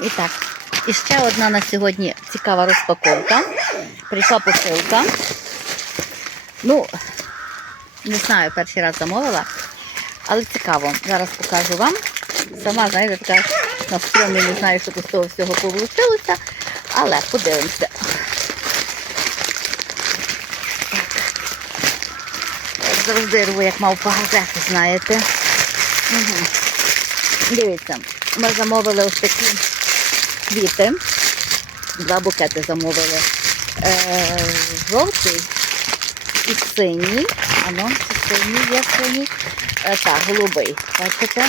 І так, і ще одна на сьогодні цікава розпаковка. Прийшла посилка. Ну, не знаю, перший раз замовила, але цікаво. Зараз покажу вам. Сама, знаєте, така на стрьомі не знаю, що з того всього вийшло, але подивимося. Завжди як мав по газети, знаєте. Угу. Дивіться, ми замовили ось такі квіти. Два букети замовили. Е, жовтий і синій. Ано, синій є синій. Е, так, голубий. Бачите?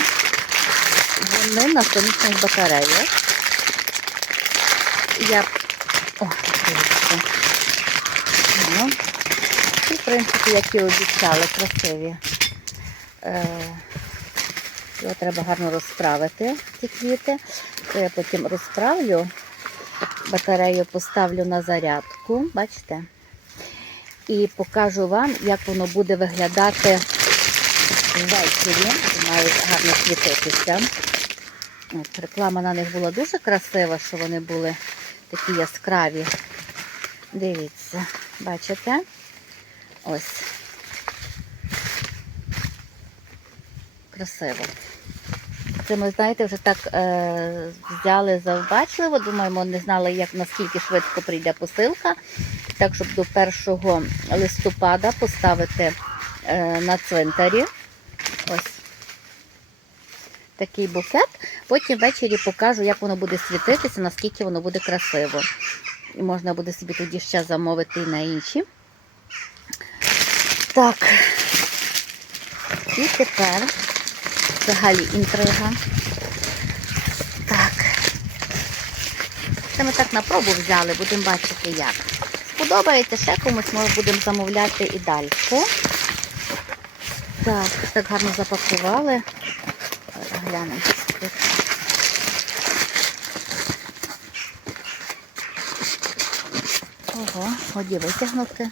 Вони на сонячних батареях. Я... О. Ну, і, в принципі, як і обіцяли, красиві. Е, його треба гарно розправити, ці квіти. То я потім розправлю, батарею поставлю на зарядку, бачите? І покажу вам, як воно буде виглядати ввечері. Мають гарно світитися. От, реклама на них була дуже красива, що вони були такі яскраві. Дивіться, бачите? Ось. Красиво. Це ми, знаєте, вже так е, взяли завбачливо. Думаємо, не знали, як наскільки швидко прийде посилка. Так, щоб до 1 листопада поставити е, на цвинтарі. Ось такий букет. Потім ввечері покажу, як воно буде світитися, наскільки воно буде красиво. І можна буде собі тоді ще замовити і на інші. Так. І тепер взагалі інтрига. Так. Це ми так на пробу взяли, будемо бачити як. Сподобається ще комусь, ми будемо замовляти і далі. Так, так гарно запакували. Глянемо. Ого, годі витягнути.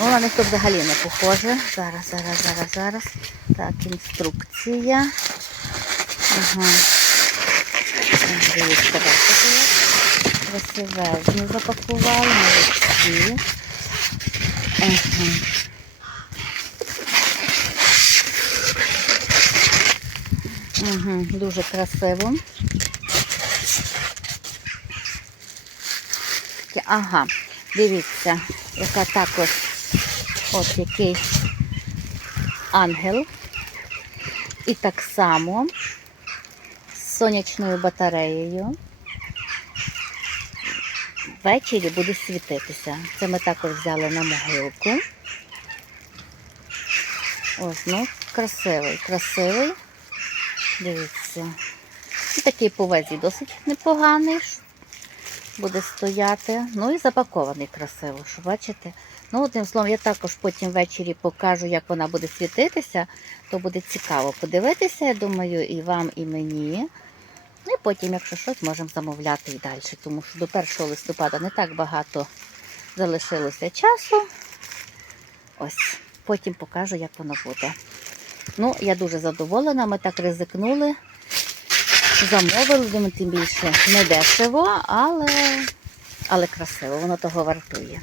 Ну, на них тут взагалі не похоже. Зараз, зараз, зараз, зараз. Так, інструкція. Ага. Дивіться, красивезно запакували, молодці. Ага. Угу, дуже красиво. Ага, дивіться, яка також от якийсь ангел. І так само з сонячною батареєю. Ввечері буде світитися. Це ми також взяли на могилку. Ось, ну, красивий, красивий. Дивіться. І такий по вазі досить непоганий. Буде стояти. Ну і запакований красиво, що бачите? Ну, одним словом, я також потім ввечері покажу, як вона буде світитися, то буде цікаво подивитися, я думаю, і вам, і мені. Ну, І потім, якщо щось, можемо замовляти і далі, тому що до 1 листопада не так багато залишилося часу. Ось, потім покажу, як воно буде. Ну, я дуже задоволена, ми так ризикнули. Замовили, тим більше не дешево, але, але красиво, воно того вартує.